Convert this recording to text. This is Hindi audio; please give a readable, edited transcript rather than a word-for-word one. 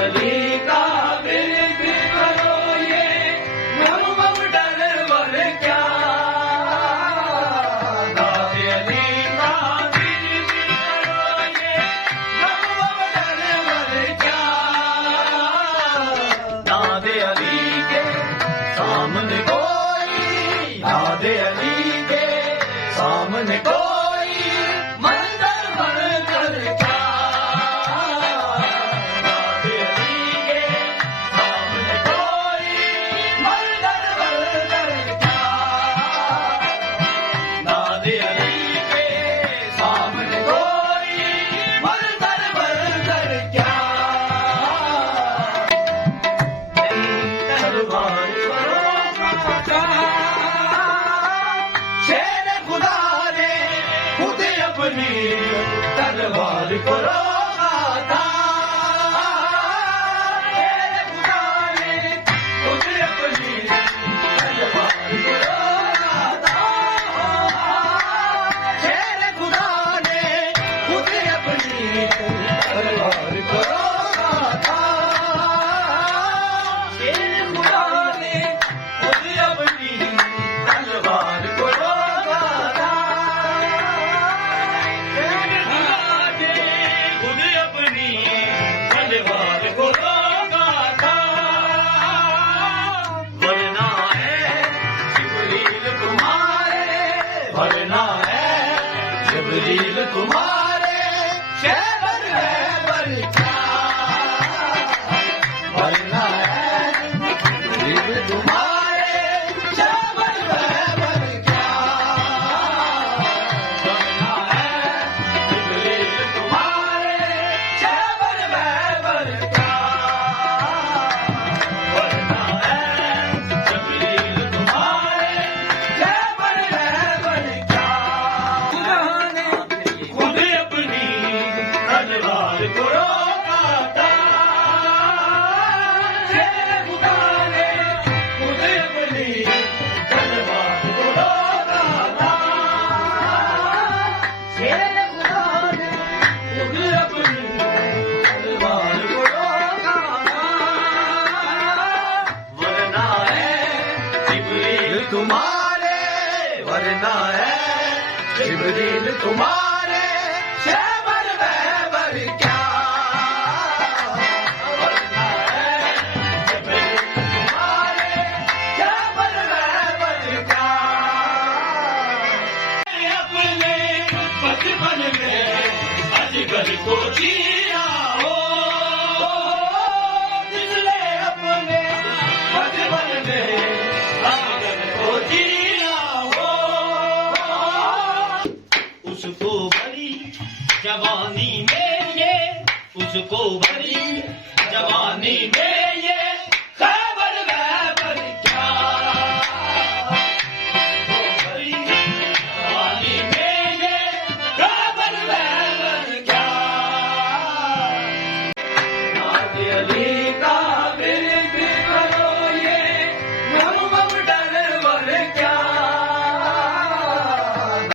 अली का विरद करो ये मम डरवर क्या। नादे अली का विरद करो ये मम डरवर क्या। नादे अली के सामने कोई, नादे अली के सामने कोई मंदिर बनकर क्या। नादे अली के सामने कोई मंदिर बनकर क्या। नादे अली के सामने कोई मंदिर बनकर क्या। तलवार करो काका, शेर खुदा ने खुद अपनी तलवार को रोका था। शेर खुदा ने खुद अपनी तलवार को रोका था। शेर खुदा ने खुद अपनी तलवार को रोका था। शेर खुदा ने खुद अपनी तलवार को रोका था। शेर खुदा ने खुद अपनी तलवार को रोका था। वरना है जिब्रील तुम्हारे, वरना है जिब्रील तुम्हारे शहर है बर क्या। वरना है जिब्रील तुम्हारे शहर है बर क्या। वरना है जिब्रील तुम्हारे शहर है बर क्या। वरना है जिब्रील तुम्हारे शहर है बर क्या। खुदा ने खुद अपनी तलवार को रोका था। शेर खुदा ने खुद अपनी तलवार को रोका था। शेर खुदा ने खुद अपनी तलवार को रोका था। वरना है जिब्रील तुम्हारे, वरना है जिब्रील तुम्हारे शहर वहबर क्या। वरना है जिब्रील तुम्हारे शहर वहबर क्या। अपने बचपन में अजगर को जिया हो, जिसने अपने बचपन में अजगर को जिया हो। उसको भरी जवानी में ये, उसको भरी जवानी में ये खैबर वहबर क्या। उसको भरी जवानी में ये खैबर वहबर क्या। नादे अली का